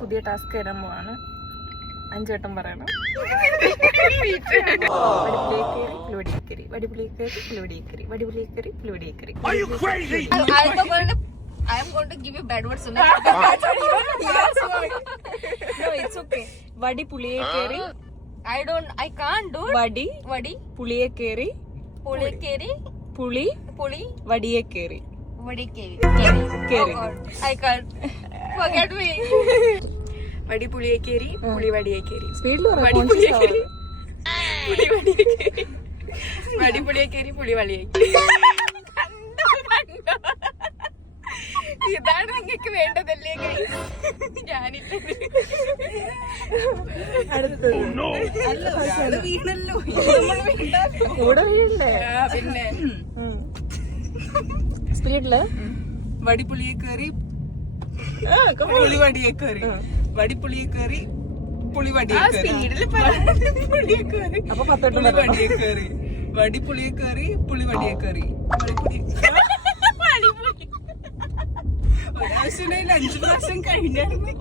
പുതിയ ടാസ്ക് തരാൻ പോവാണ്. 5 വട്ടം പറയണം. I am going to give you bad words. No, it's okay. വടി പുളിയെ കേറി. I can't do it. വടി പുളിയെ കേറി. പുളി വടിയെ കേറി. Oh God, I can't. Forget me. വടി പുളിയെ കേറി, പുളി വടിയെ കേറി. സ്പീഡിൽ വടി പുളിയെ കേറി, പുളി വടിയെ കേറി. വടി പുളിയെ കേറി, പുളി വടിയെ കേറി. ഇതാണ് നിങ്ങൾക്ക് വേണ്ടതല്ലേ? ഞാനില്ല. അടുത്തത് വീണല്ലോ. കൂടെ വീഴണ്ടേ? പിന്നെ സ്പീഡില് വടിപ്പുളിയെ കയറി, പുളിവടിയെ കയറി. വടിപ്പുളിയെ കയറി, പുളിവടിയെ കയറി. അപ്പൊ 10 വടിയെ കയറി. വടിപ്പുളിയെ കയറി, പുളിവടിയെ കയറി. ഒരാവശ്യം 5 പ്രാവശ്യം കഴിഞ്ഞായിരുന്നു.